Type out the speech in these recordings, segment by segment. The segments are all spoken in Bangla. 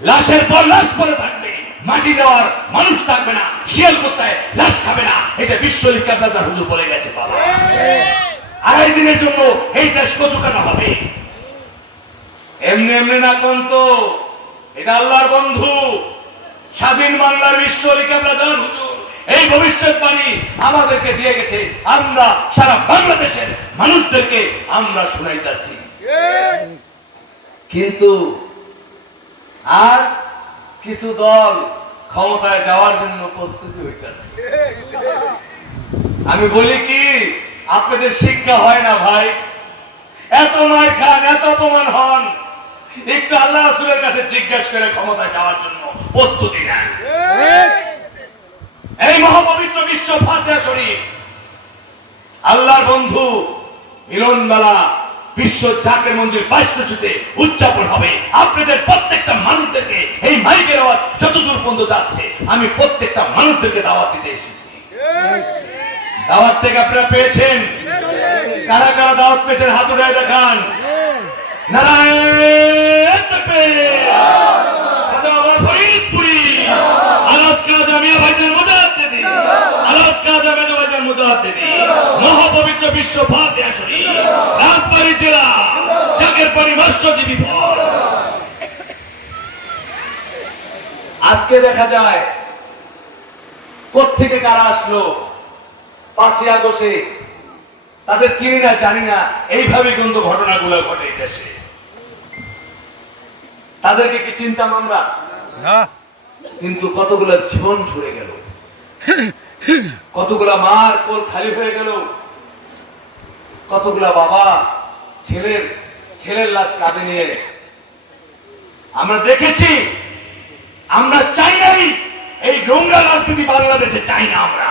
লাশের পর লাশ পরে থাকবে। মাটি দেওয়ার মানুষ থাকবে না শিয়াল কোথায় লাশ খাবে না। এটা বিশ্ব লিখাবাজার হুজুর বলে গেছে বাবা। আড়াই দিনের জন্য এই দেশ কচুকানো হবে। এমনি এমনি না কোন তো? এটা আল্লাহর বন্ধু। স্বাধীন বাংলার বিশ্ব হুজুর। এই ভবিষ্যৎবাণী আমাদেরকে দিয়ে গেছে। আমরা সারা বাংলাদেশের মানুষদেরকে আমরা শুনাইতেছি। কিন্তু আর কিছু দল ক্ষমতায় যাওয়ার জন্য প্রস্তুতি হইতেছে। আমি বলি কি, আপনাদের শিক্ষা হয় না ভাই। এত মার খান, এত অপমান হন। একটু আল্লাহ রাসূলের কাছে জিজ্ঞেস করে ক্ষমতায় যাওয়ার জন্য প্রস্তুতি নেন। এই মহাপবিত্র বিশ্ব ফাতিহা শরীফ, আল্লাহর বন্ধু মিলন মেলা বিশ্ব জাকের মঞ্জিল বাইশে উদযাপন হবে। আপনাদের প্রত্যেকটা মানুষদেরকে এই মাইকের আওয়াজ যতদূর পর্যন্ত যাচ্ছে, আমি প্রত্যেকটা মানুষদেরকে দাওয়াত দিতে এসেছি। দাওয়াত থেকে আপনারা পেয়েছেন? কারা কারা দাওয়াত পেয়েছেন? হাত উঠায় দেখান। নারায়ণ। মহাপবিত্র বিশ্ব ফাতিহা শরীফ। আজকে দেখা যায় কোত্থেকে কারা আসলো? পাঁচই আগস্টে। তাদের চিনি না জানি না এইভাবে কিন্তু ঘটনাগুলো ঘটে দেশে। তাদেরকে কি চিনতাম আমরা? কিন্তু কতগুলা জীবন ছুড়ে গেল। কতগুলা মার কোল খালি হয়ে গেল। কতগুলা বাবা ছেলের ছেলের লাশ কাঁধে নিয়ে আমরা দেখেছি আমরা চাই নাই এই নোংরা রাজনীতি বাংলাদেশে চাই না আমরা।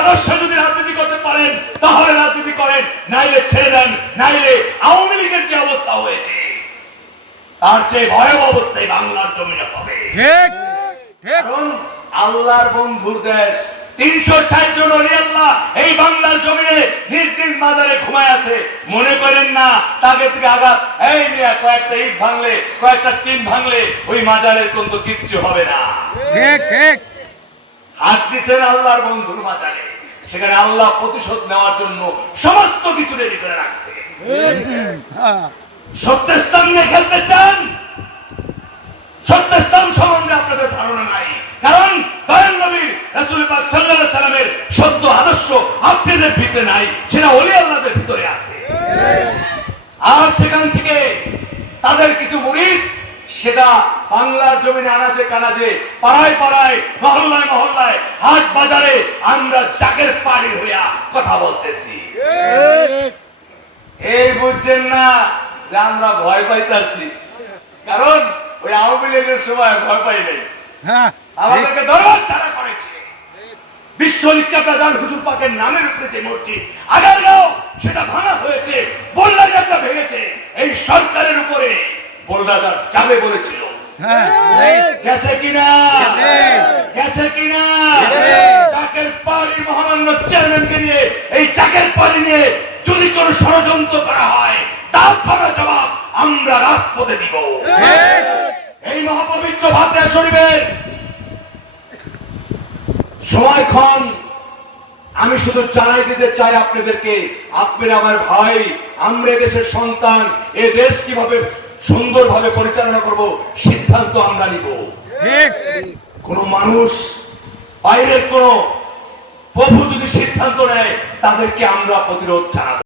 আদর্শ যদি রাজনীতি করতে পারেন তাহলে রাজনীতি করেন নাইলে ছেড়ে দেন নাইলে আওয়ামী লীগের যে অবস্থা হয়েছে তার চেয়ে ভয়াবহ অবস্থায় বাংলার জমিনে হবে। কারণ আল্লাহর বন্ধুর দেশ তিনশো ষাট জন আল্লাহ এই বাংলার জমিনে নিজ নিজ মাজারে ঘুমায় আছে। মনে করেন না তাকে থেকে আঘাত। এই মিয়া কয়েকটা ইট ভাঙলে কয়েকটা টিন ভাঙলে ওই মাজারের কিন্তু কিচ্ছু হবে না। হাত দিছেন আল্লাহর বন্ধুর মাজারে। সেখানে আল্লাহ প্রতিশোধ নেওয়ার জন্য সমস্ত কিছু রেডি করে রাখছে। সত্যস্থান নিয়ে খেলতে চান? আদর্শ আপনাদের ভিতরে নাই সেটা ওলি আল্লাহদের ভিতরে আছে। আর সেখান থেকে তাদের কিছু মুরিদ সেটা বাংলার জমিনে আনাজে কানাজে পাড়ায় পাড়ায় মহল্লায় মহল্লায় হাট বাজারে আমরা জাকের পাড়ির হইয়া কথা বলতেছি। এই বুঝছেন না যে আমরা ভয় পাইতেছি। কারণ ওই আওয়ামী লীগের সময় ভয় পাই নাই। আমাদেরকে দরবার ছাড়া করেছে বিশ্ব হুজুর পাকের নামের উপরে যে মূর্তি আগারগাঁও সেটা ভাঙা হয়েছে বল্লাজারটা ভেঙেছে। এই সরকারের উপরে বল্লাজার যাবে বলেছিল। গেছে কিনা? গেছে কিনা? চাকের পাড়ি মহামান্য চেয়ারম্যানকে নিয়ে এই চাকের পাড়ি নিয়ে যদি কোনো ষড়যন্ত্র করা হয় তার ভালো জবাব আমরা রাজপথে দিব। এই মহাপবিত্র ভাদ্রা শরীফের সময়ক্ষণ আমি শুধু চালাই দিতে চাই আপনাদেরকে। আপনার আমার ভাই আমরা দেশের সন্তান এ দেশ কীভাবে সুন্দরভাবে পরিচালনা করব সিদ্ধান্ত আমরা নিব। কোন মানুষ বাইরের কোন প্রভু যদি সিদ্ধান্ত নেয় তাদেরকে আমরা প্রতিরোধ জানাব।